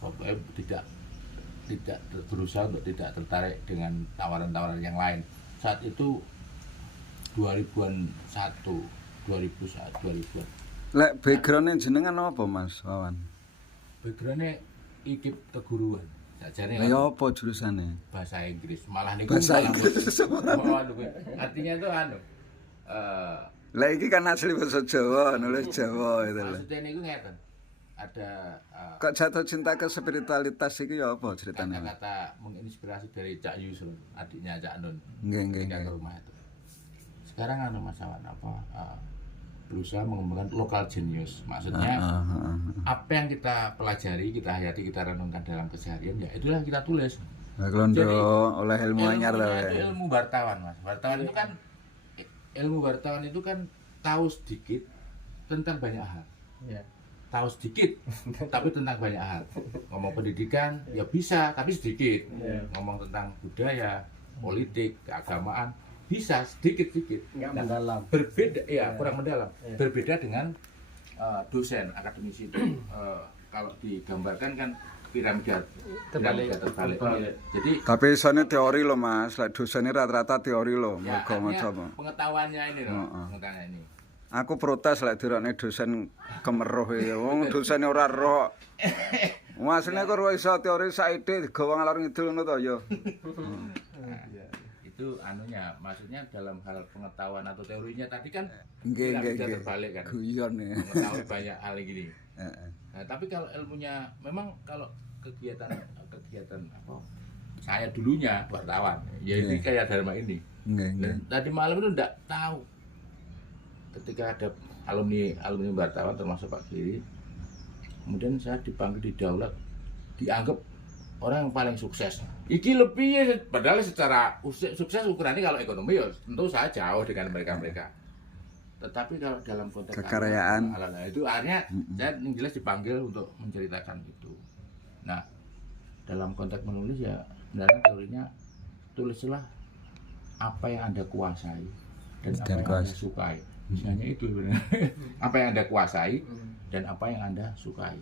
pokoknya tidak berusaha untuk tidak tertarik dengan tawaran-tawaran yang lain. Saat itu 2000-an 2000-an. Lek background jenengan apa Mas Wawan? Background-nya ikip keguruan. Sajane Lah ya apa jurusane? bahasa Inggris. Malah niku Bahasa malah Inggris. artinya itu Lah iki kan asli bahasa Jawa, nulis Jawa itu lho. maksudnya niku ngeten. Ada Kok jatuh cinta ke spiritualitas iki ya apa ceritanya? kata-kata menginspirasi dari Cak Yusril, adiknya Cak Nun. Nggih. Pindah ke rumah itu. Sekarang Mas Awan berusaha mengembangkan lokal genius. Maksudnya apa yang kita pelajari, kita hayati, kita renungkan dalam keseharian, ya itulah yang kita tulis. Lah klondo oleh ilmu anyar ta Itu ilmu wartawan, Mas. Ilmu wartawan itu kan tahu sedikit tentang banyak hal. Ya. Tahu sedikit tapi tentang banyak hal. Ngomong pendidikan ya bisa tapi sedikit. Ngomong tentang budaya, politik, keagamaan bisa sedikit-sedikit. Enggak mendalam. Berbeda ya, kurang mendalam. Berbeda dengan dosen akademisi itu. Kalau digambarkan kan piramida terbalik. Jadi tapi isone teori lho Mas, lek dosene rata-rata teori lho, ya, mergo maca apa. pengetahuannya ini loh, pengetahuannya ini. Aku protes lek dirone dosen kemeruh ya. Wong dosene ora roh. Masine kok ora iso teori saide digawa ngalor ngidul ngono to ya. Itu maksudnya dalam hal pengetahuan atau teorinya tadi kan Nggih. terbalik kan. Guyon ya. Mengetahui banyak hal gini. Nah, tapi kalau ilmunya memang kalau kegiatan apa? Saya dulunya wartawan. Ya ini kayak Dharma ini. Nggih. Tadi malam itu enggak tahu. Ketika ada alumni wartawan termasuk Pak Giri, kemudian saya dipanggil di Daulat, dianggap orang yang paling sukses. Iki lebih ya, padahal secara sukses ukurannya kalau ekonomi ya tentu saya jauh dengan mereka. Tetapi kalau dalam konteks kekaryaan itu akhirnya saya yang jelas dipanggil untuk menceritakan itu. Nah, dalam konteks menulis ya sebenarnya teorinya tulislah apa yang Anda kuasai dan apa yang Anda sukai. Misalnya itu sebenarnya. Apa yang Anda kuasai dan apa yang Anda sukai.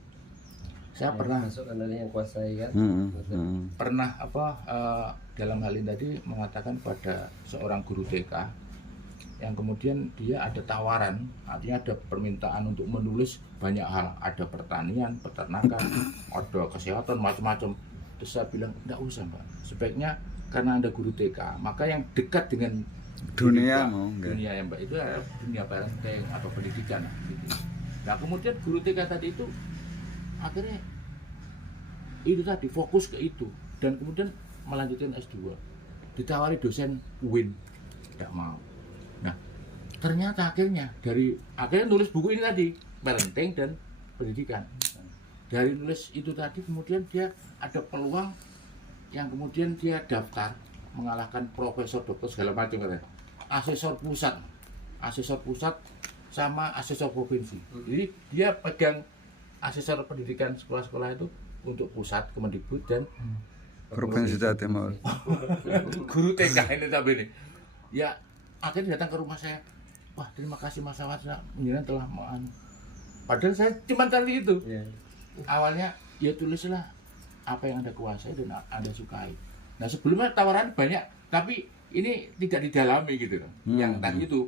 Saya pernah masuk yang kuasai kan. Pernah dalam hal ini tadi mengatakan pada seorang guru TK yang kemudian dia ada tawaran, artinya ada permintaan untuk menulis banyak hal, ada pertanian, peternakan, ada kesehatan, macam-macam. Terus saya bilang enggak usah Mbak, sebaiknya karena Anda guru TK, maka yang dekat dengan dunia yang Mbak itu adalah dunia parenting atau pendidikan gitu. Nah kemudian guru TK tadi itu akhirnya itu tadi fokus ke itu dan kemudian melanjutkan S2, ditawari dosen UIN tidak mau. Nah ternyata akhirnya nulis buku ini tadi parenting dan pendidikan. Dari nulis itu tadi kemudian dia ada peluang yang kemudian dia daftar mengalahkan profesor dokter segala macam katanya. Asesor pusat sama asesor provinsi. Jadi dia pegang asesor pendidikan sekolah-sekolah itu untuk pusat Kemendikbud dan provinsi Jawa Timur. Guru TK ini tapi ini. Ya akhirnya datang ke rumah saya. Wah terima kasih Mas Awan telah padahal saya cuma tadi itu. Awalnya ya tulislah apa yang Anda kuasai dan Anda sukai. Nah sebelumnya tawaran banyak tapi ini tidak didalami gitu kan. Yang tadi itu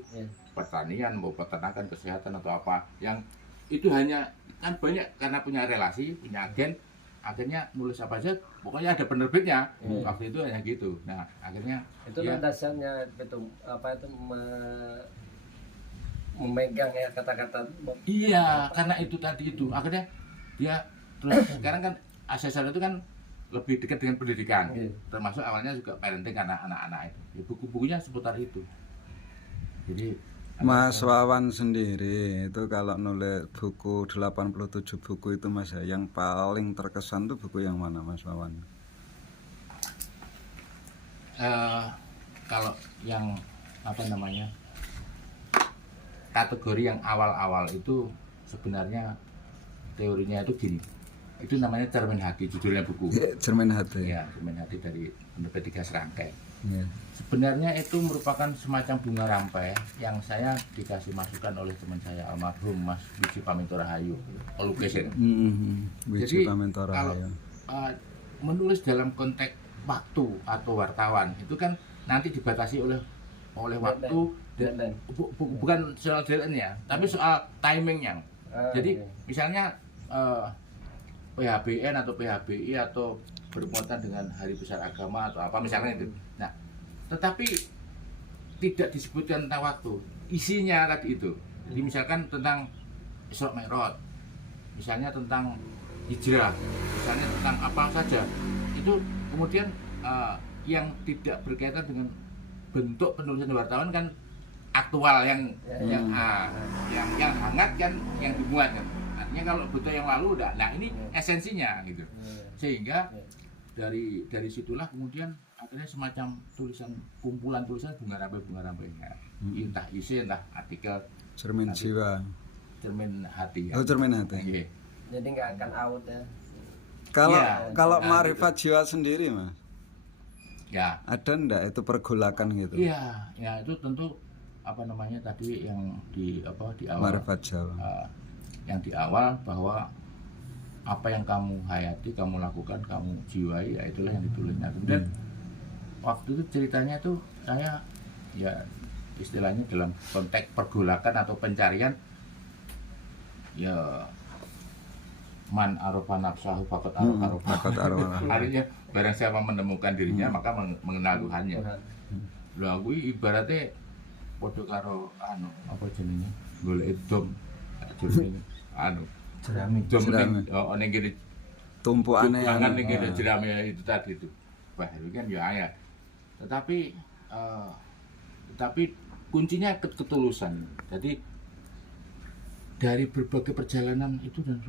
pertanian, mau peternakan, kesehatan atau apa, yang itu hanya kan banyak karena punya relasi, punya agen, akhirnya nulis apa aja, pokoknya ada penerbitnya. Waktu itu hanya gitu. Nah akhirnya itu dasarnya itu memegang ya kata-kata. Iya, karena itu tadi itu akhirnya dia terus sekarang kan asesor itu kan lebih dekat dengan pendidikan, termasuk awalnya juga parenting karena anak-anak itu. Buku-bukunya seputar itu. Jadi Mas Wawan sendiri itu kalau nulis buku 87 buku itu Mas, yang paling terkesan tuh buku yang mana Mas Wawan? Kalau yang kategori yang awal-awal itu sebenarnya teorinya itu gini. Itu namanya Cermin Hati, judulnya buku. Cermin Hati. Ya, Cermin Hati dari penerbit 3 Serangkai. Iya. Sebenarnya itu merupakan semacam bunga rampai yang saya dikasih masukan oleh teman saya almarhum Mas Wiji Pamito Rahayu, pelukis ya. Wiji Jadi Pamito kalau Rahayu. menulis dalam konteks waktu atau wartawan itu kan nanti dibatasi oleh waktu Deadline. bukan soal deadline ya, tapi soal timingnya. Jadi Oke. misalnya PHBN atau PHBI atau bermuatan dengan Hari Besar Agama atau apa misalnya itu. Nah, tetapi tidak disebutkan tentang waktu, isinya tadi itu. Jadi misalkan tentang Isra Mi'raj, misalnya tentang hijrah, misalnya tentang apa saja. Itu kemudian yang tidak berkaitan dengan bentuk penulisan wartawan kan aktual yang hangat kan yang dimuat kan. Artinya kalau bentuk yang lalu udah, nah ini esensinya gitu. Sehingga dari situlah kemudian akhirnya semacam tulisan, kumpulan tulisan bunga rampai entah isi entah artikel Cermin nanti jiwa. cermin hati Oh, cermin hati. Iya. Jadi nggak akan out ya. Kalau Iya, kalau nah, Ma'rifat Jiwa sendiri, Mas, Ya, ada ndak itu pergolakan gitu? iya, ya itu tentu apa namanya tadi yang di awal Ma'rifat Jawa. yang di awal bahwa apa yang kamu hayati, kamu lakukan, kamu jiwai, ya itulah yang ditulis. Nah, kemudian waktu itu ceritanya itu saya ya istilahnya dalam konteks pergolakan atau pencarian ya man arofa nafsahu faqad arofa. Faqad arofa. Artinya barang siapa menemukan dirinya maka mengenal Tuhannya. Tuhan. Lha kuwi ibaratnya padha karo apa jenenge? Golek dom. Jenenge Jerami. dom Jerami. ning kene Tumpukane jangan ning kene jerami itu tadi itu. Wah, itu kan ya ayat. Tetapi kuncinya ketulusan. Jadi dari berbagai perjalanan itu dan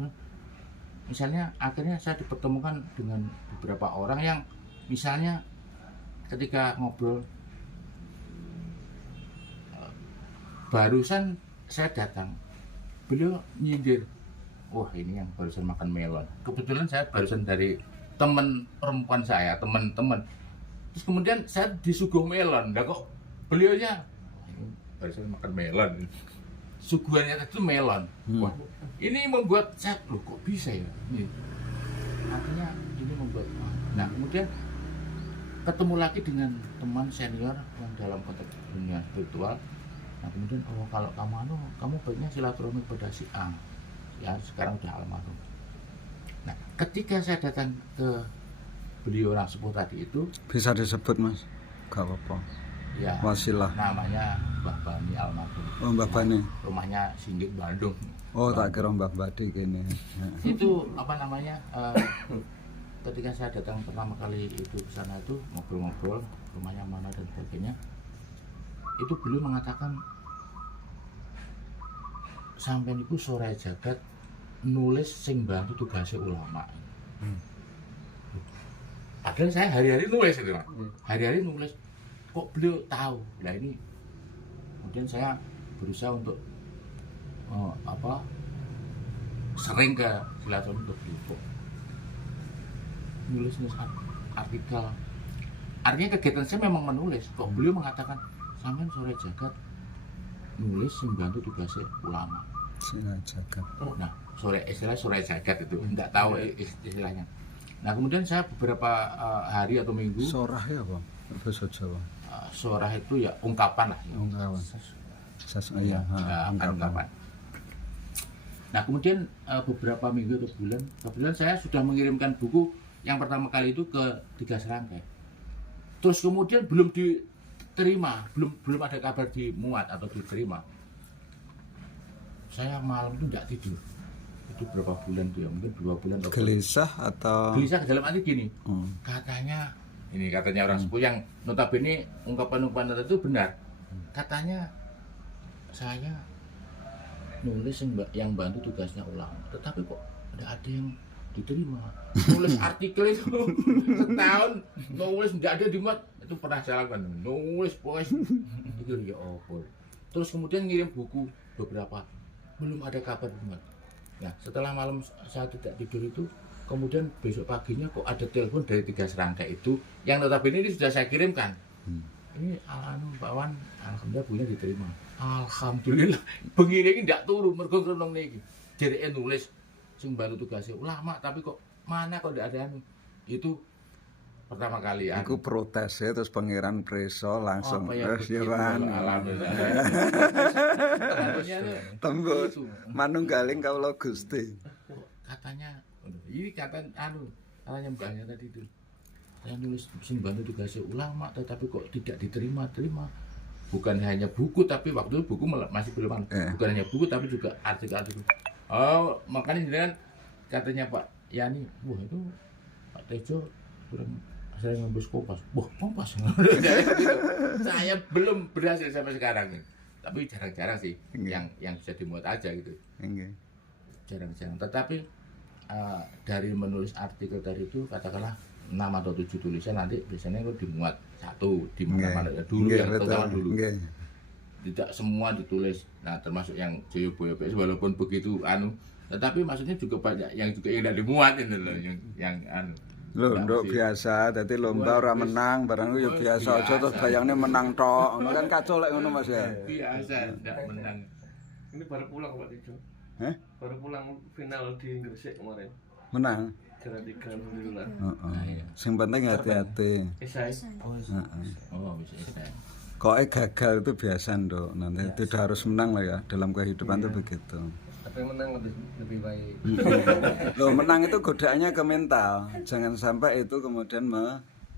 misalnya akhirnya saya dipertemukan dengan beberapa orang yang misalnya ketika ngobrol barusan saya datang, beliau nyindir, wah ini yang barusan makan melon. Kebetulan saya barusan dari teman perempuan saya, teman-teman. Terus kemudian saya disuguh melon, dah kok beliaunya ini barusan makan melon. Suguhannya itu melon. Wah, ini membuat saya, loh kok bisa ya? Ini. Artinya ini membuat. Nah, kemudian ketemu lagi dengan teman senior yang dalam konteks dunia spiritual. Nah, kemudian kalau kamu baiknya silaturahmi kepada si A. Ya, sekarang udah almarhum. Nah, ketika saya datang ke beliau orang sepuh tadi itu, bisa disebut, Mas? Gak apa-apa. ya Wasilah. namanya Mbah Bani almarhum. Oh, Mbah Bani. Rumahnya Singgit Bandung. Oh, tak kira Mbah Badi kene. Itu apa namanya? Ketika saya datang pertama kali itu ke sana itu ngobrol-ngobrol rumahnya mana dan sebagainya. Itu beliau mengatakan sampean iku sore jagat nulis sing bantu tugasnya ulama. Padahal saya hari-hari nulis itu, Pak. Hari-hari nulis. Kok beliau tahu? Nah ini kemudian saya berusaha untuk sering ke silaturahmi untuk beliau. Nulis artikel. Artinya kegiatan saya memang menulis. Kok beliau mengatakan sampean sore jagat nulis sing bantu tugasnya ulama. Sira jagat. Nah, istilah sore jagat itu enggak tahu istilahnya. Nah, kemudian saya beberapa hari atau minggu Sorah ya, Bang. Bahasa Jawa. sorah itu ya ungkapan lah. Ungkapan. Ya, ungkapan. Nah, kemudian beberapa minggu atau bulan, kebetulan saya sudah mengirimkan buku yang pertama kali itu ke 3 serangkai. Terus kemudian belum diterima, belum ada kabar dimuat atau diterima. Saya malam itu tidak tidur. Itu berapa bulan dia, mungkin 2 bulan. Gelisah atau gelisah dalam arti gini, katanya orang sepuh yang notabene ungkapan-ungkapan itu benar. Katanya saya nulis yang bantu tugasnya ulama, tetapi kok tidak ada yang diterima. Nulis artikel itu setahun, nulis tidak ada dimuat, itu pernah saya lakukan. Nulis poes itu ya oh. Terus kemudian ngirim buku beberapa, belum ada kabar dimuat. Nah, setelah malam saya tidak tidur itu, kemudian besok paginya kok ada telepon dari 3 serangkai itu, yang notabene ini sudah saya kirimkan. Ini anu Pak Wan, alhamdulillah bukunya diterima. Alhamdulillah, begini ini ndak turu mergo kronong niki. Jereke nulis sing bantu tugasnya ulama tapi kok mana kok ndak ada anu. Itu pertama kali anu. Iku protes ya terus pangeran preso langsung Apa ya terus ya begitu, Wan. alhamdulillah. Harusnya tuh, Tembus itu. manunggaling kawula Gusti. Katanya ini katanya mbaknya tadi itu. Saya nulis sing bantu tugasnya ulama tetapi kok tidak diterima. Bukan hanya buku tapi waktu itu buku masih belum bukan hanya buku tapi juga artikel-artikel. Oh, makanya dengan katanya Pak Yani, wah itu Pak Tejo kurang saya ngembus kompas. Wah, kompas. Saya belum berhasil sampai sekarang. Tapi jarang-jarang sih yang bisa dimuat aja gitu. Nggih. Jarang-jarang. Tetapi dari menulis artikel tadi itu katakanlah 6 atau 7 tulisan nanti biasanya itu dimuat satu di mana-mana ya dulu yang terutama dulu. Tidak semua ditulis. Nah, termasuk yang Joyoboyo PS walaupun begitu tetapi maksudnya juga banyak yang tidak dimuat ini loh yang Lho, nduk biasa, dadi lomba ora menang, barang yo biasa aja terus bayangne menang tok. Ngono kan kacau lek ngono Mas ya. Biasa tidak menang. Ini baru pulang Pak Tejo. Hah? Baru pulang final di Gresik kemarin. Menang. Juara 3 alhamdulillah. Heeh. Sing penting hati-hati. Esai. Oh, bisa ya. Kok gagal itu biasa, Nduk. Nanti tidak harus menang lah ya dalam kehidupan itu begitu. Tapi menang lebih baik. Loh, menang itu godaannya ke mental. Jangan sampai itu kemudian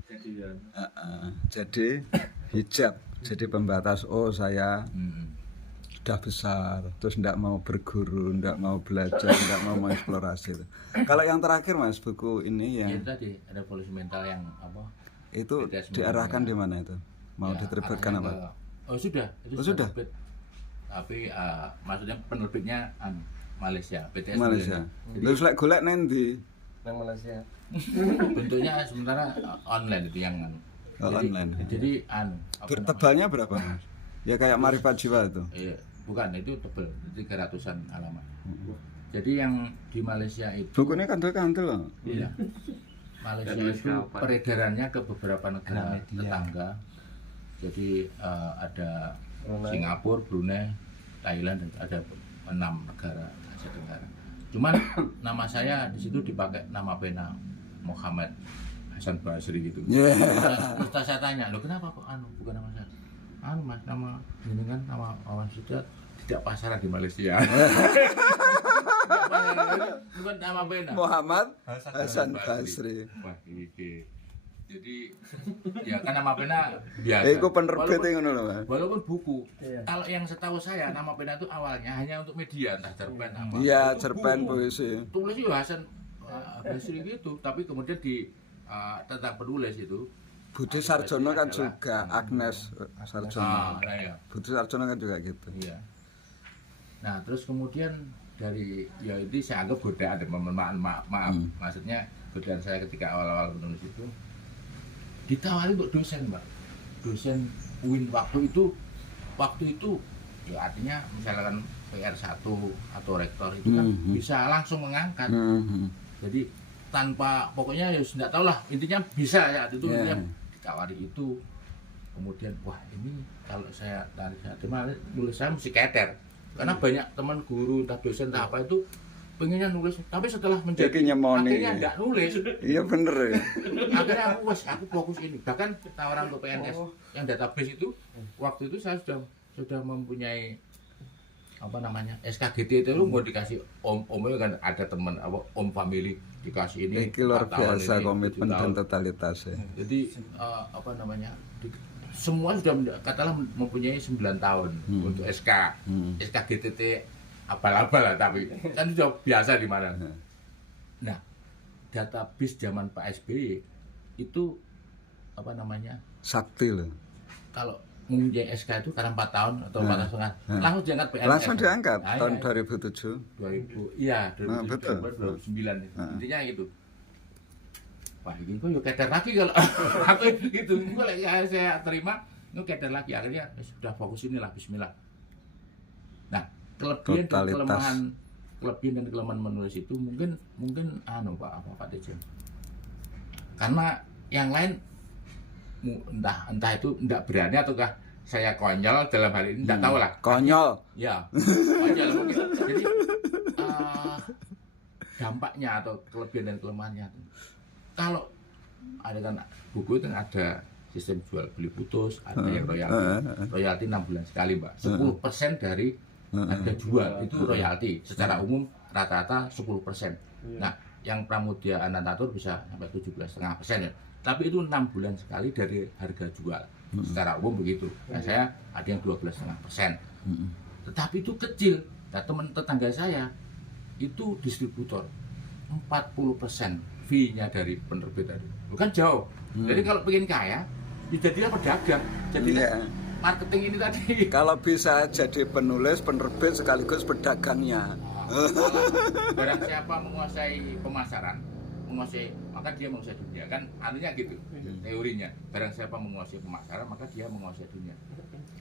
Jadian. jadi hijab, jadi pembatas. Oh, saya sudah besar, terus tidak mau berguru, tidak mau belajar, tidak mau mengeksplorasi itu. Kalau yang terakhir Mas, buku ini yang Itu tadi revolusi mental yang apa? itu diarahkan di mana itu? Mau Ya, diterbitkan arahnya apa? Oh sudah, itu sudah? terbit. Tapi maksudnya penerbitnya Malaysia, PTS Malaysia. Jadi Terus lek golek nendi? Nang Malaysia. bentuknya sementara online itu yang Online. Jadi apa namanya? Tebalnya berapa Mas? Ya kayak Marifat Jiwa itu. Iya, bukan itu tebel 300-an halaman. Jadi yang di Malaysia itu Bukunya kantul-kantul loh. iya. Malaysia itu peredarannya ke beberapa negara tetangga. Jadi ada Singapura, Brunei, Thailand dan ada 6 negara Asia Tenggara. Cuman nama saya di situ dipakai nama pena Muhammad Hasan Basri gitu. Yeah. Terus saya tanya, "Loh kenapa kok bukan nama saya?" Mas, nama ini kan nama Wawan Sudat tidak pasaran di Malaysia. Bukan nama pena. Muhammad Hasan Basri. Wah, iki. Jadi ya kan nama pena biasa. Iku penerbit ngono lho, Mas. Walaupun buku. Kalau yang setahu saya nama pena itu awalnya hanya untuk media, entah cerpen apa. Iya, Itu cerpen buku. puisi. Tulis juga Hasan Basri gitu, tapi kemudian di tentang penulis itu Budi Sarjono kan juga, Agnes Sarjono. nah ya. Budi Sarjono kan juga gitu. Iya. Nah, terus kemudian dari ya ini saya anggap godaan, maaf. Maksudnya godaan saya ketika awal-awal menulis itu ditawari untuk dosen, Mbak. Dosen UIN waktu itu ya artinya misalkan PR1 atau rektor itu kan bisa langsung mengangkat. Jadi tanpa pokoknya ya enggak tahu lah, intinya bisa ya itu intinya ditawari itu. Kemudian wah ini kalau saya terima nulis saya mesti keter. Karena banyak teman guru entah dosen entah apa itu pengennya nulis, tapi setelah menjadi akhirnya enggak nulis. Iya bener ya. Akhirnya aku fokus ini. Bahkan tawaran untuk PNS yang database itu waktu itu saya sudah mempunyai apa namanya SKGT itu mau dikasih om kan ada teman apa om family dikasih ini. Iki luar biasa komitmen dan totalitasnya. Jadi apa namanya semua sudah katakanlah mempunyai 9 tahun untuk SKGTT abal-abal lah, tapi kan sudah biasa di mana. Nah, database zaman Pak SBY itu apa namanya? Sakti loh. Kalau mempunyai SK itu karena 4 tahun atau 4 tahun setengah, langsung diangkat PNS. Langsung diangkat tahun 2007. 2000, iya 2007, betul. 2009. Intinya gitu. Wah, ini kok yuk keder lagi kalau aku gitu. Kalau saya terima, yuk keder lagi. Akhirnya sudah fokus inilah, bismillah. Nah, kelebihan dan kelemahan menulis itu mungkin Pak Tejo. Karena yang lain entah itu enggak berani ataukah saya konyol dalam hal ini, enggak tahu lah. Konyol. Ya, konyol mungkin. Jadi dampaknya atau kelebihan dan kelemahannya. Kalau ada kan buku itu ada sistem jual beli putus, ada yang royalti 6 bulan sekali, Mbak. 10% dari harga jual itu royalti. Secara umum rata-rata 10%. Nah, yang Pramudia Anantatur bisa sampai 17,5% ya. Tapi itu 6 bulan sekali dari harga jual. Secara umum begitu. Nah, saya ada yang 12,5%. Tetapi itu kecil. Nah, teman tetangga saya itu distributor 40% fee-nya dari penerbit tadi. Bukan jauh. Jadi kalau pengen kaya, ya jadilah pedagang. Jadilah marketing ini tadi. Kalau bisa jadi penulis, penerbit sekaligus pedagangnya. Barang siapa menguasai pemasaran, maka dia menguasai dunia, kan artinya gitu teorinya. Barang siapa menguasai pemasaran, maka dia menguasai dunia.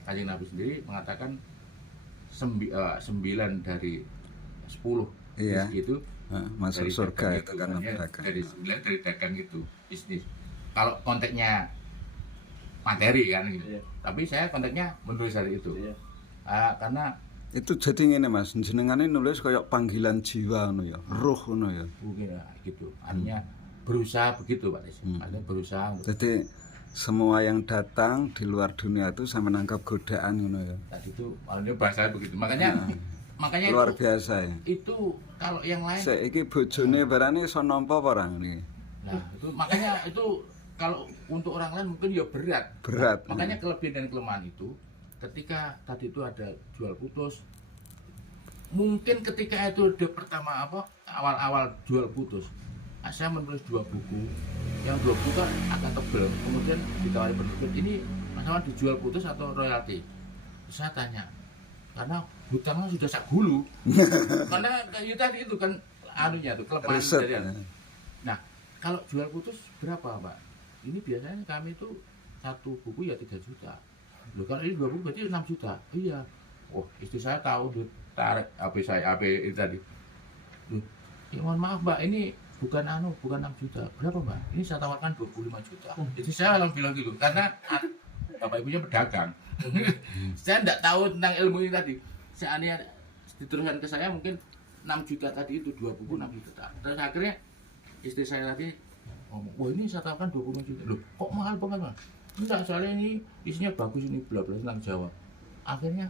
Kanjeng Nabi sendiri mengatakan 9 dari 10 itu masuk dari surga dagang itu karena pedagang. Dari 9 dari dagang itu bisnis. Kalau konteksnya materi kan gitu. Tapi saya konteksnya menulis dari itu. Karena itu jadi ngene Mas, jenengane nulis kayak panggilan jiwa ngono ya, roh ngono ya. Mungkin gitu. Artinya berusaha begitu Pak Desi. Artinya berusaha. Jadi semua yang datang di luar dunia itu saya menangkap godaan ngono ya. Tadi itu maksudnya bahasanya begitu. Makanya luar itu, biasa ya. Itu kalau yang lain Saiki bojone barane iso nampa apa ora ngene. Nah, itu makanya itu kalau untuk orang lain mungkin ya berat. Berat. Makanya kelebihan dan kelemahan itu ketika tadi itu ada jual putus, mungkin ketika itu ada pertama awal-awal jual putus, saya menulis 2 buku, yang 2 buku kan agak tebel, kemudian ditawari penerbit, ini masalah dijual putus atau royalti? Saya tanya, karena hutangnya sudah sak gulu, karena kayu tadi itu kan anunya tuh kelemahan dari Nah, kalau jual putus berapa Pak? Ini biasanya kami itu 1 buku ya 3 juta. Loh, kalau ini 2 buku berarti 6 juta. Iya. Oh, istri saya tahu ditarik AP itu tadi. Loh, ya mohon maaf Mbak, ini bukan 6 juta. Berapa Mbak? Ini saya tawarkan 25 juta. Jadi saya langsung bilang gitu, karena bapak ibunya pedagang. Saya enggak tahu tentang ilmu ini tadi. Seandainya diteruskan ke saya mungkin 6 juta tadi itu 2 buku 6 juta. Terus akhirnya istri saya tadi ngomong, wah ini saya tawarkan 25 juta. Loh, kok mahal banget Mas? Enggak, soalnya ini isinya bagus, ini bla bla tentang Jawa. Akhirnya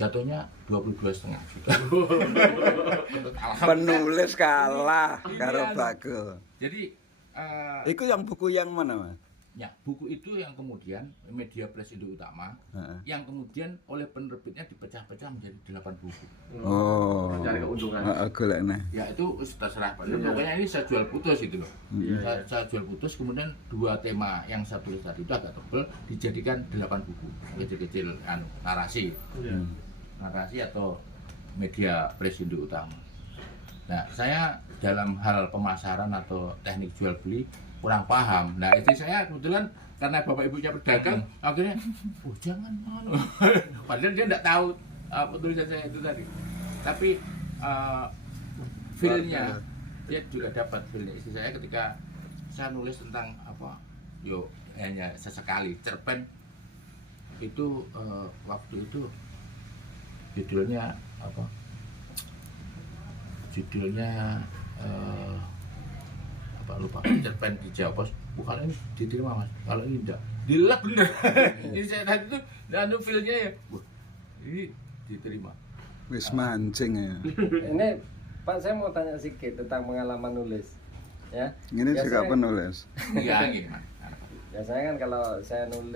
jatuhnya 22,5 juta. Penulis kalah karo Bagel. Jadi Itu yang buku yang mana Mas? ya, buku itu yang kemudian media Presidio Utama yang kemudian oleh penerbitnya dipecah-pecah menjadi 8 buku. Oh. Cari keuntungan. Golekne. Ya itu terserah Pak. Pokoknya ini saya jual putus itu loh. Saya jual putus, kemudian 2 tema yang saya tulis tadi itu agak tebal dijadikan 8 buku kecil-kecil narasi. Narasi atau media Presidio Utama. Nah, saya dalam hal pemasaran atau teknik jual beli kurang paham. Nah, istri saya kebetulan karena bapak ibunya pedagang, akhirnya, oh jangan mana. Padahal dia tidak tahu tulisan saya itu tadi. Tapi feel-nya dia juga dapat feel-nya istri saya ketika saya nulis tentang hanya sesekali cerpen itu waktu itu judulnya lupa, cerpen di Jawa Pos. Bukan ini diterima Mas, kalau ini enggak dilap bener. Ini saya tadi tuh feel-nya ya, wah ini diterima. Wis mancing ya. Ini Pak, saya mau tanya sedikit tentang pengalaman nulis. Ya. Ini juga penulis. Iya, gimana? Biasanya kan kalau saya nulis